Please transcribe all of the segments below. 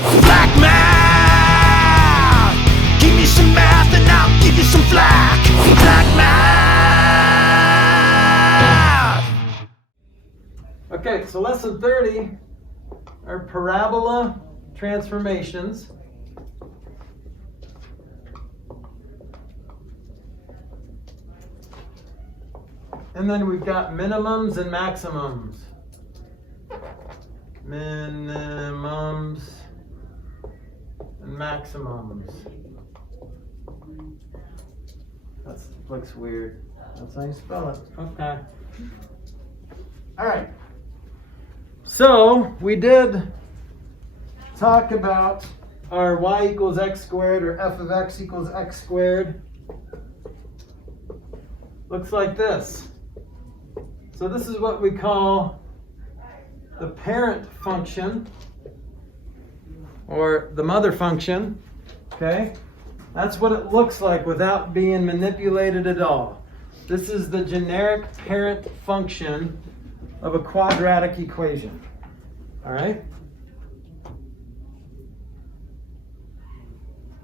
Flack math! Give me some math and I'll give you some flack. Flack math! Okay, so lesson 30 are parabola transformations. And then we've got minimums and maximums. Minimums and maximums. That looks weird. That's how you spell it. Okay. All right. So we did talk about our y equals x squared or f of x equals x squared. Looks like this. So this is what we call the parent function or the mother function. Okay? That's what it looks like without being manipulated at all. This is the generic parent function of a quadratic equation. All right?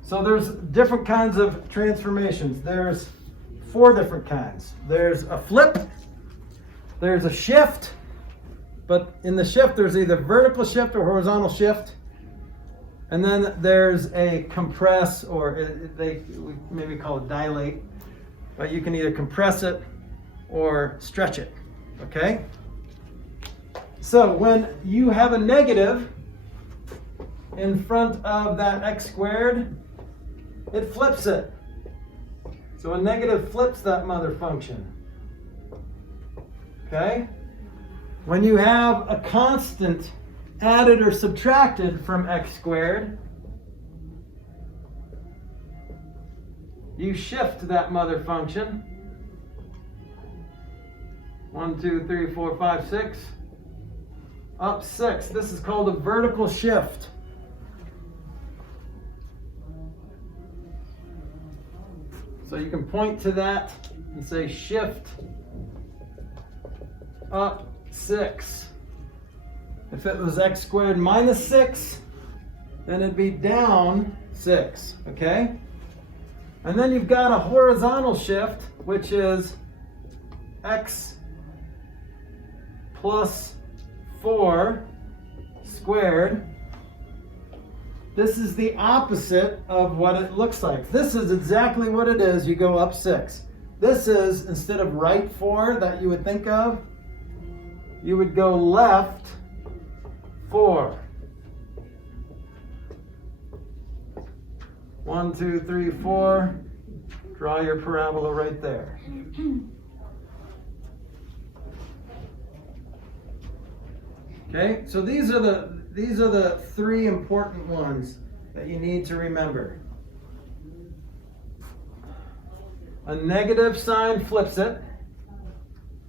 So there's different kinds of transformations. There's 4 different kinds. There's a flip, there's a shift, but in the shift there's either vertical shift or horizontal shift. And then there's a compress, or we maybe call it dilate, but you can either compress it or stretch it. Okay? So when you have a negative in front of that x squared, it flips it. So a negative flips that mother function. Okay? When you have a constant added or subtracted from x squared, you shift that mother function. 1, 2, 3, 4, 5, 6. Up 6. This is called a vertical shift. So you can point to that and say shift up 6. If it was x squared minus 6, then it'd be down 6, okay? And then you've got a horizontal shift, which is x plus 4 squared. This is the opposite of what it looks like. This is exactly what it is. You go up 6. This is, instead of right 4 that you would think of, you would go left 4. 1, 2, 3, 4. Draw your parabola right there. Okay, so these are the 3 important ones that you need to remember. A negative sign flips it.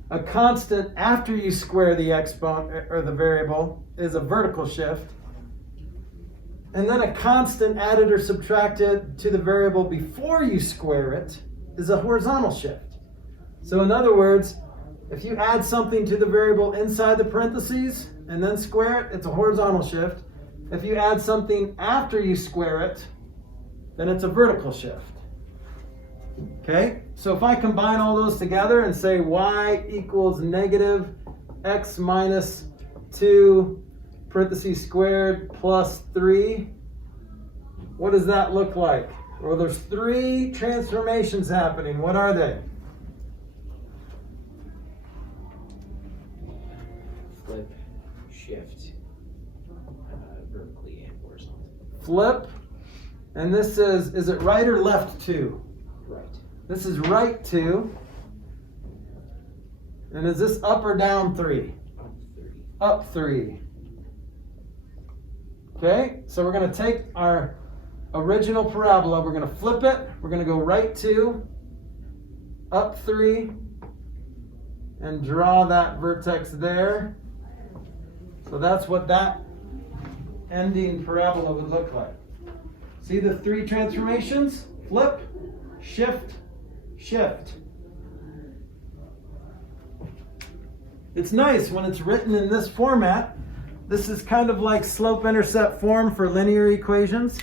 A constant after you square the exponent or the variable is a vertical shift. And then a constant added or subtracted to the variable before you square it is a horizontal shift. So in other words, if you add something to the variable inside the parentheses and then square it, it's a horizontal shift. If you add something after you square it, then it's a vertical shift. Okay, so if I combine all those together and say y equals negative x minus 2 parentheses squared plus 3, what does that look like? Well, there's 3 transformations happening. What are they? Flip, shift, vertically and horizontally. Flip, and this is it right or left 2? Right. This is right 2. And is this up or down 3? Up 3. Up 3. Okay, so we're going to take our original parabola, we're going to flip it, we're going to go right 2, up 3, and draw that vertex there. So that's what that ending parabola would look like. See the 3 transformations? Flip, shift, shift. It's nice when it's written in this format This is kind of like slope-intercept form for linear equations.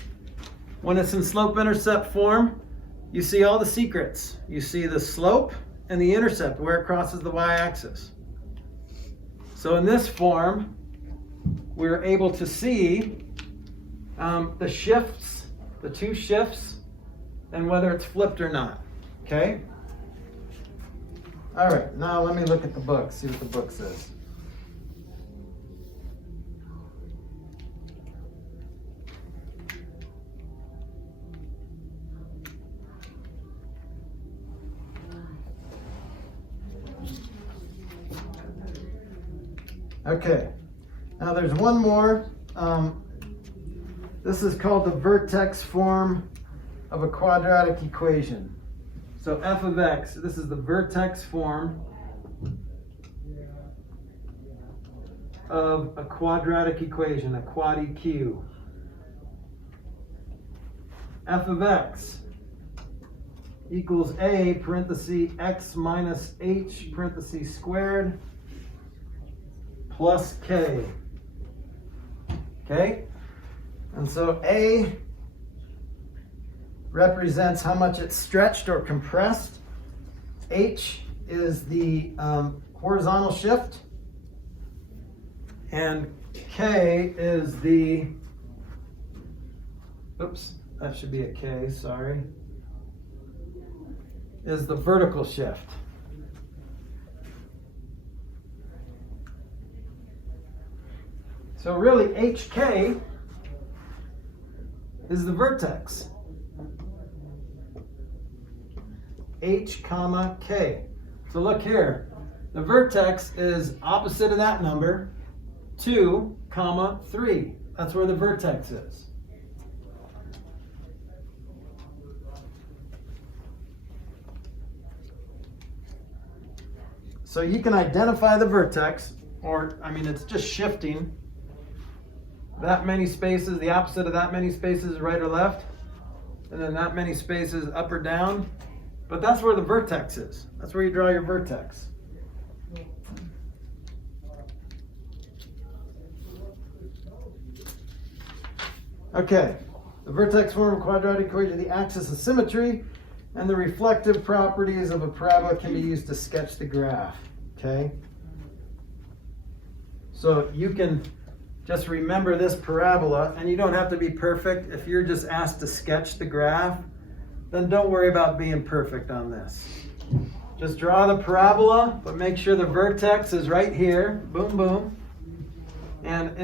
When it's in slope-intercept form, you see all the secrets. You see the slope and the intercept where it crosses the y-axis. So in this form, we're able to see the shifts, the two shifts, and whether it's flipped or not. Okay? All right, now let me look at the book, see what the book says. Okay, now there's one more. This is called the vertex form of a quadratic equation. So f of x, this is the vertex form of a quadratic equation, a quad EQ. F of x equals a parenthesis x minus h parenthesis squared plus k. Okay? And so a represents how much it's stretched or compressed. H is the horizontal shift. And K is the, oops, that should be a K, sorry, is the vertical shift. So really, HK is the vertex. H comma K. So look here, the vertex is opposite of that number, 2 comma 3. That's where the vertex is. So you can identify the vertex, or I mean it's just shifting that many spaces, the opposite of that many spaces right or left, and then that many spaces up or down. But that's where the vertex is. That's where you draw your vertex. Okay, the vertex form of a quadratic equation, the axis of symmetry, and the reflective properties of a parabola can be used to sketch the graph. Okay? So you can just remember this parabola, and you don't have to be perfect. If you're just asked to sketch the graph, then don't worry about being perfect on this. Just draw the parabola, but make sure the vertex is right here. Boom, boom. And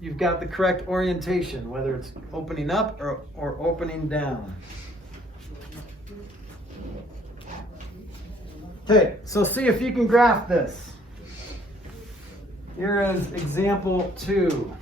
you've got the correct orientation, whether it's opening up or opening down. Okay, so see if you can graph this. Here is example 2.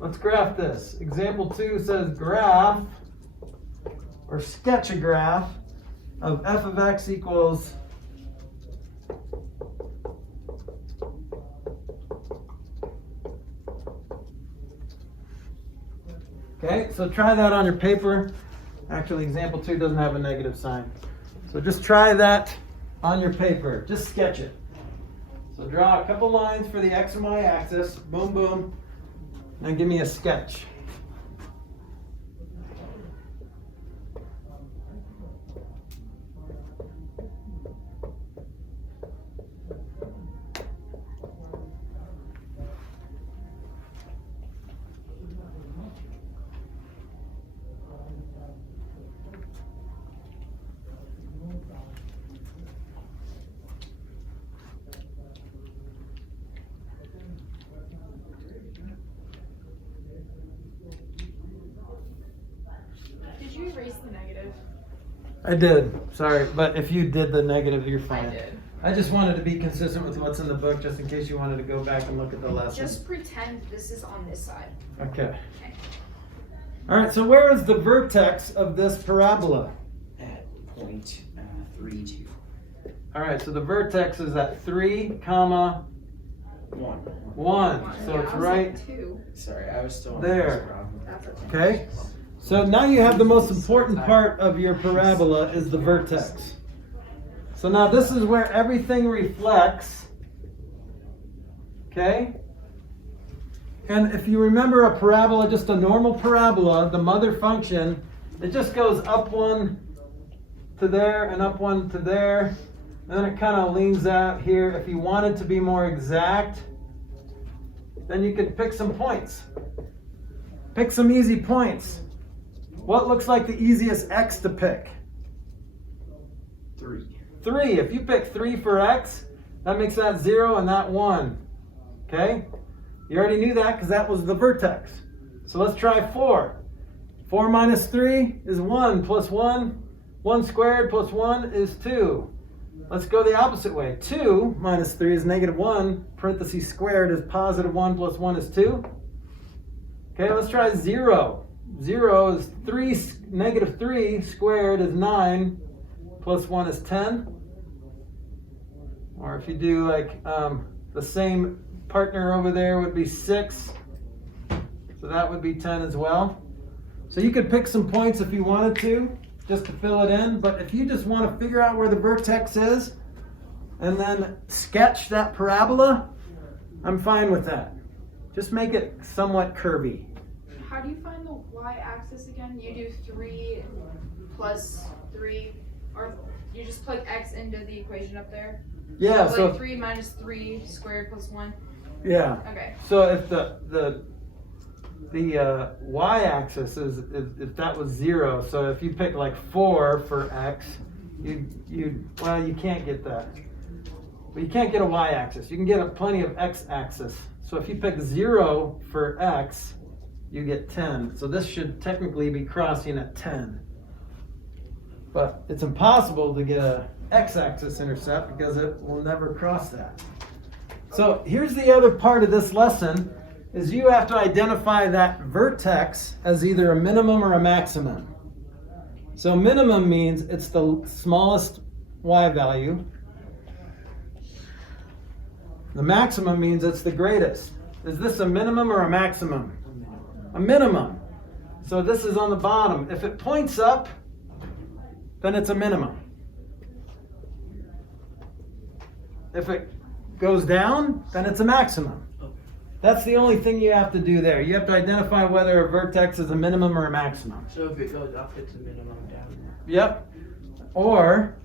Let's graph this. Example 2 says graph, or sketch a graph, of f of x equals okay, so try that on your paper. Actually, example 2 doesn't have a negative sign. So just try that on your paper. Just sketch it. So draw a couple lines for the x and y axis. Boom, boom. And give me a sketch. Erase the negative. I did, sorry, but if you did the negative, you're fine. I did. I just wanted to be consistent with what's in the book, just in case you wanted to go back and look at the lesson. Just pretend this is on this side. Okay. Okay. All right, so where is the vertex of this parabola? At point 32. All right, so the vertex is at 3, comma 1. 1. So Yeah, it's I was right like 2. Sorry, I was still on there. this problem. That's okay. Okay. So now you have the most important part of your parabola is the vertex. So now this is where everything reflects. Okay? And if you remember a parabola, just a normal parabola, the mother function, it just goes up one to there and up one to there. And then it kind of leans out here. If you wanted to be more exact, then you could pick some points. Pick some easy points. What looks like the easiest x to pick? 3. 3. If you pick 3 for x, that makes that 0 and that 1. Okay? You already knew that because that was the vertex. So let's try 4. 4 minus 3 is 1 plus 1. 1 squared plus 1 is 2. Let's go the opposite way. 2 minus 3 is negative 1. Parentheses squared is positive 1 plus 1 is 2. Okay, let's try 0. 0 is 3, negative 3 squared is 9 plus 1 is 10. Or if you do like the same partner over there would be 6. So that would be 10 as well. So you could pick some points if you wanted to, just to fill it in. But if you just want to figure out where the vertex is and then sketch that parabola, I'm fine with that. Just make it somewhat curvy. How do you find the y-axis again? You do 3 plus 3, or you just plug x into the equation up there? Yeah, So so like 3 minus 3 squared plus 1? yeah. Okay. So if the y-axis is if that was 0, so if you pick like 4 for x, you can't get that. But you can't get a y-axis. You can get plenty of x-axis. So if you pick 0 for x, you get 10. So this should technically be crossing at 10. But it's impossible to get a x-axis intercept because it will never cross that. So here's the other part of this lesson is you have to identify that vertex as either a minimum or a maximum. So minimum means it's the smallest y value. The maximum means it's the greatest. Is this a minimum or a maximum? A minimum. So this is on the bottom. If it points up, then it's a minimum. If it goes down, then it's a maximum. That's the only thing you have to do there. You have to identify whether a vertex is a minimum or a maximum. So if it goes up, it's a minimum down. Yep. Or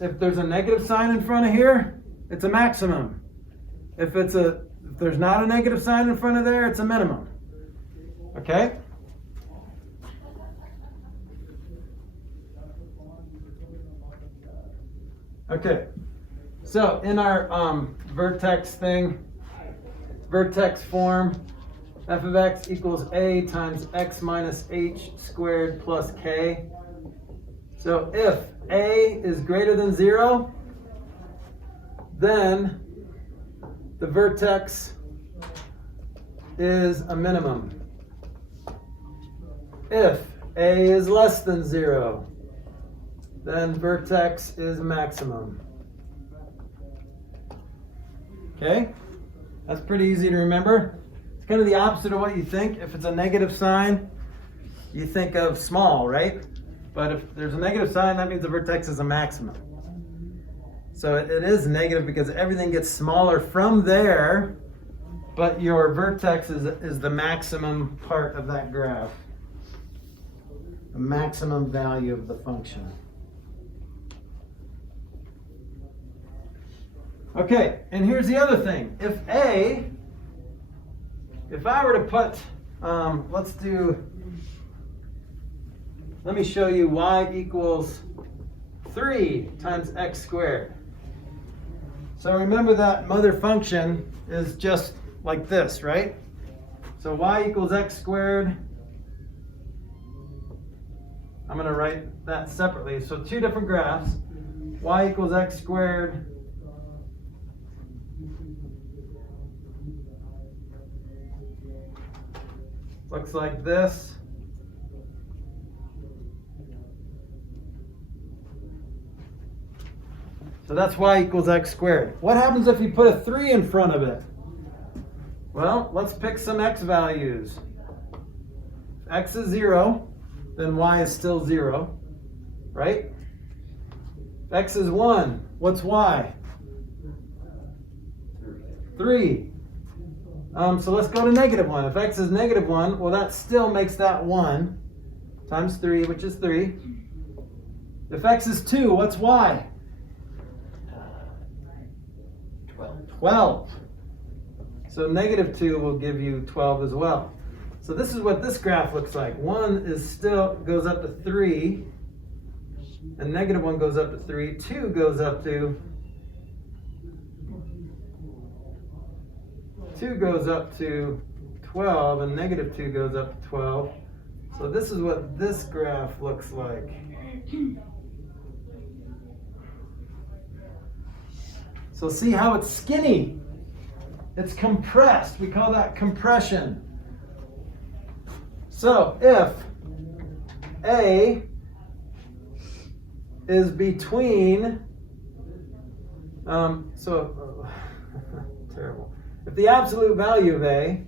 if there's a negative sign in front of here, it's a maximum. If there's not a negative sign in front of there, it's a minimum. Okay? Okay. So in our vertex thing, vertex form, f of x equals a times x minus h squared plus k. So if a is greater than 0, then the vertex is a minimum. If a is less than 0, then vertex is a maximum. Okay? That's pretty easy to remember. It's kind of the opposite of what you think. If it's a negative sign, you think of small, right? But if there's a negative sign, that means the vertex is a maximum. So it is negative because everything gets smaller from there, but your vertex is the maximum part of that graph. The maximum value of the function. Okay, and here's the other thing. If I were to put, let me show you y equals 3 times x squared. So remember that mother function is just like this, right? So y equals x squared. I'm going to write that separately. So two different graphs. Y equals x squared. Looks like this. So that's y equals x squared. What happens if you put a 3 in front of it? Well, let's pick some x values. If x is 0, then y is still 0, right? If x is 1, what's y? 3. So let's go to -1. If x is -1, well, that still makes that 1 times 3, which is 3. If x is 2, what's y? 12. So -2 will give you 12 as well. So this is what this graph looks like. 1 is still goes up to 3, and -1 goes up to 3. 2 goes up to 12, and -2 goes up to 12. So this is what this graph looks like. So see how it's skinny? It's compressed. We call that compression. So if A is between, terrible. If the absolute value of A,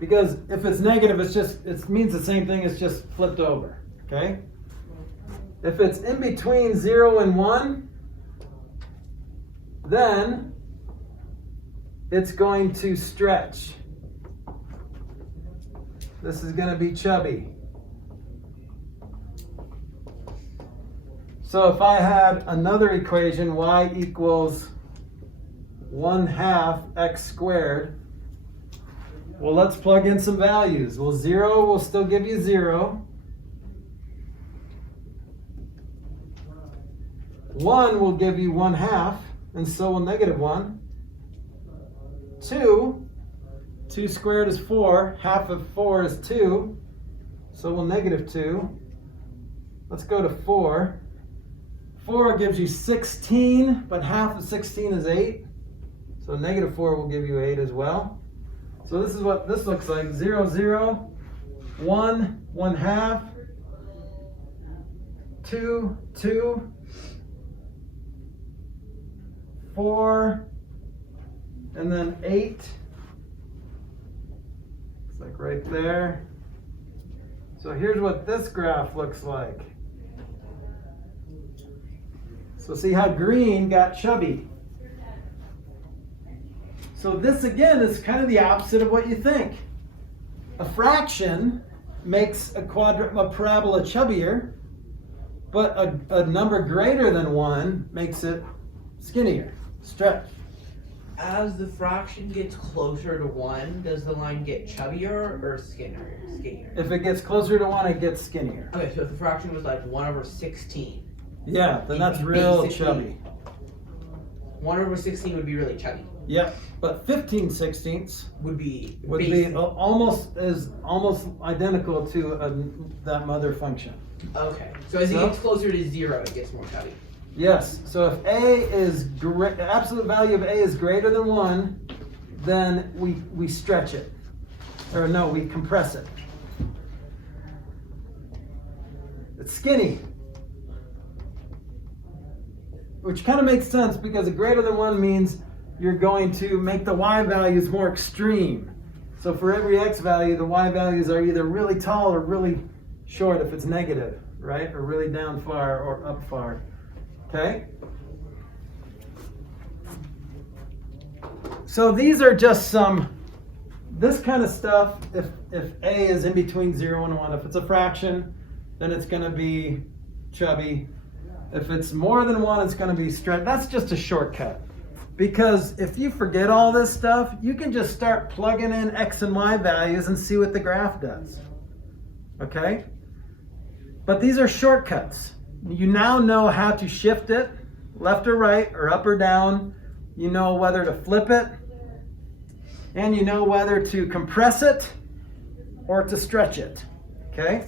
because if it's negative, it means the same thing, it's just flipped over, okay? If it's in between 0 and 1, then it's going to stretch. This is going to be chubby. So if I had another equation, y equals 1/2 x squared, well, let's plug in some values. Well, 0 will still give you 0. 1 will give you 1/2, and so will -1. 2 squared is 4. Half of 4 is 2, so we'll -2. Let's go to 4. 4 gives you 16, but half of 16 is 8. So -4 will give you 8 as well. So this is what this looks like. 0, 0, 1, 1/2, 2, 2, 4, and then 8. It's like right there. So here's what this graph looks like. So see how green got chubby. So this again is kind of the opposite of what you think. A fraction makes a parabola chubbier, but a number greater than 1 makes it skinnier, stretch. As the fraction gets closer to 1, does the line get chubbier or skinnier? If it gets closer to 1, it gets skinnier. Okay, so if the fraction was like 1/16. Yeah, then that's real chubby. 1/16 would be really chubby. Yep, but 15/16 Would be almost identical to that mother function. Okay, so as it gets closer to 0, it gets more chubby. Yes, so if the absolute value of A is greater than 1, then we stretch it. Or no, we compress it. It's skinny. Which kind of makes sense because a greater than 1 means you're going to make the y values more extreme. So for every x value, the y values are either really tall or really short if it's negative, right? Or really down far or up far. Okay? So these are just this kind of stuff, if A is in between 0 and 1. If it's a fraction, then it's going to be chubby. If it's more than 1, it's going to be stretched. That's just a shortcut. Because if you forget all this stuff, you can just start plugging in x and y values and see what the graph does. Okay? But these are shortcuts. You now know how to shift it, left or right, or up or down. You know whether to flip it. And you know whether to compress it or to stretch it. Okay?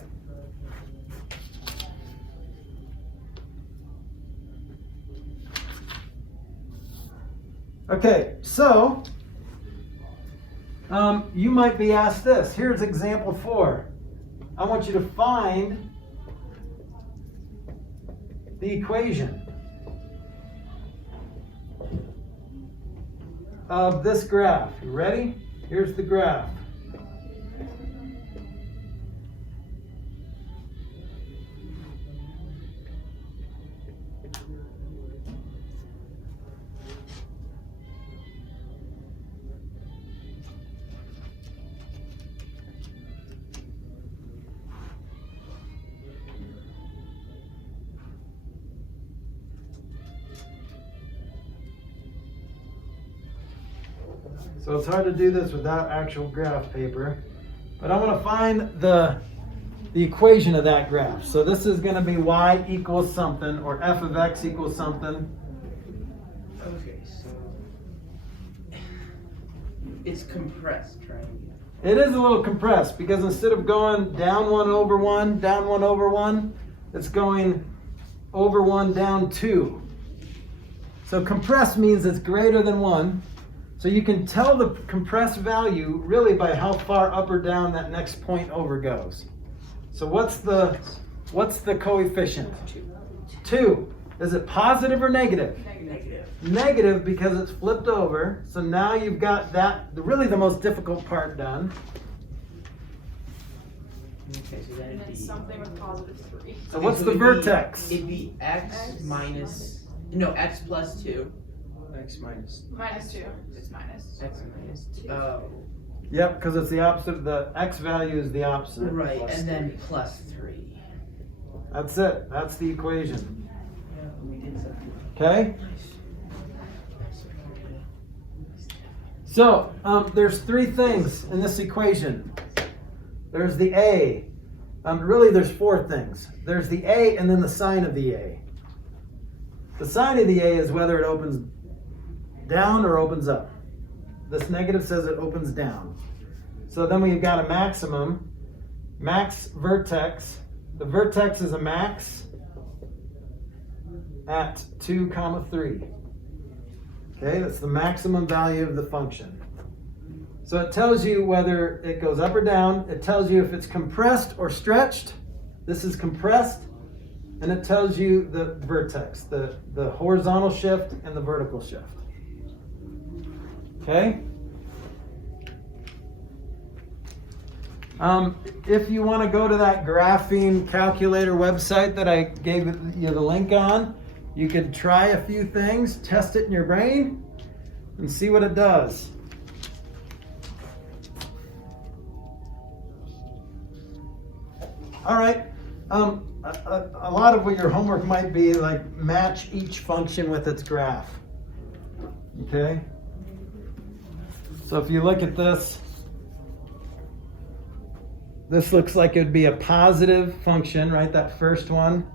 Okay, so you might be asked this. Here's example 4. I want you to find the equation. of this graph. You ready? Here's the graph. So it's hard to do this without actual graph paper, but I want to find the equation of that graph. So this is going to be y equals something, or f of x equals something. Okay, so it's compressed, right? It is a little compressed because instead of going down 1 over 1, down 1 over 1, it's going over 1, down 2. So compressed means it's greater than 1. So you can tell the compressed value really by how far up or down that next point over goes. So what's the coefficient? 2. Is it positive or negative? Negative. Negative because it's flipped over. So now you've got that, really the most difficult part done. Okay, so And that'd then be. something with positive 3. So what's so the it'd vertex? It'd be x minus. No, x plus 2. X minus. Minus 2. It's minus. X minus 2. Oh. Yep, because it's the opposite. The x value is the opposite. Right, Plus and then plus 3. That's it. That's the equation. Yeah, we did something. Okay? So, there's 3 things in this equation. There's the a. Really, there's 4 things. There's the a and then the sign of the a. The sign of the a is whether it opens down or opens up. This negative says it opens down. So then we've got a maximum, max vertex. The vertex is a max at 2, 3. Okay, that's the maximum value of the function. So it tells you whether it goes up or down. It tells you if it's compressed or stretched. This is compressed. And it tells you the vertex, the horizontal shift and the vertical shift. Okay? If you want to go to that graphing calculator website that I gave you the link on, you could try a few things, test it in your brain, and see what it does. All right. A lot of what your homework might be like match each function with its graph. Okay? So if you look at this, this looks like it would be a positive function, right? That first one.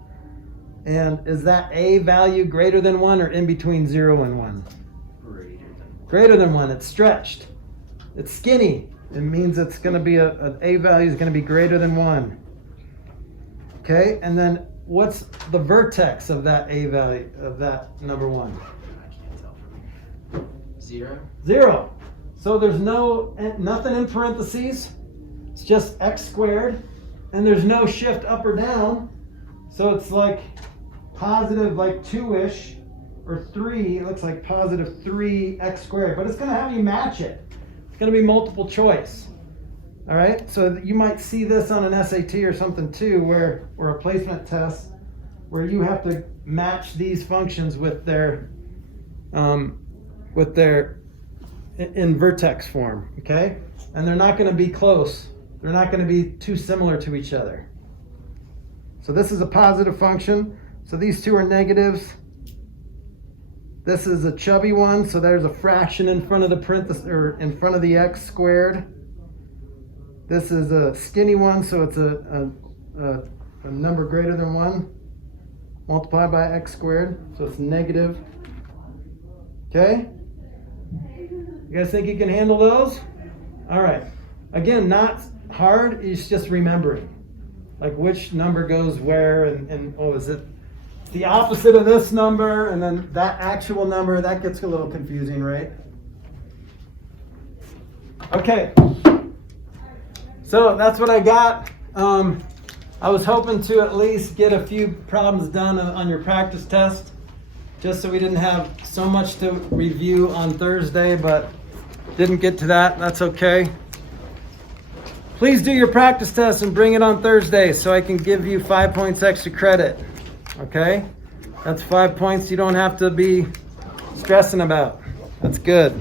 And is that a value greater than 1 or in between 0 and 1? Greater than 1. It's stretched. It's skinny. It means it's going to be a value is going to be greater than 1. Okay, and then what's the vertex of that a value, of that number 1? I can't tell from here. 0. 0. So there's nothing in parentheses. It's just x squared. And there's no shift up or down. So it's like positive like 2-ish or 3. It looks like positive 3x squared. But it's going to have you match it. It's going to be multiple choice. All right, so you might see this on an SAT or something too, or a placement test, where you have to match these functions with their in vertex form. Okay, and they're not going to be close. They're not going to be too similar to each other. So this is a positive function. So these two are negatives. This is a chubby one. So there's a fraction in front of the parenthesis or in front of the x squared. This is a skinny one, so it's a number greater than 1 multiplied by x squared, so it's negative. Okay? You guys think you can handle those? All right. Again, not hard, it's just remembering. Like which number goes where, and oh, is it the opposite of this number, and then that actual number? That gets a little confusing, right? Okay. So that's what I got. I was hoping to at least get a few problems done on your practice test. just so we didn't have so much to review on Thursday, but didn't get to that. That's okay. Please do your practice test and bring it on Thursday so I can give you 5 points extra credit. Okay? That's 5 points you don't have to be stressing about. That's good.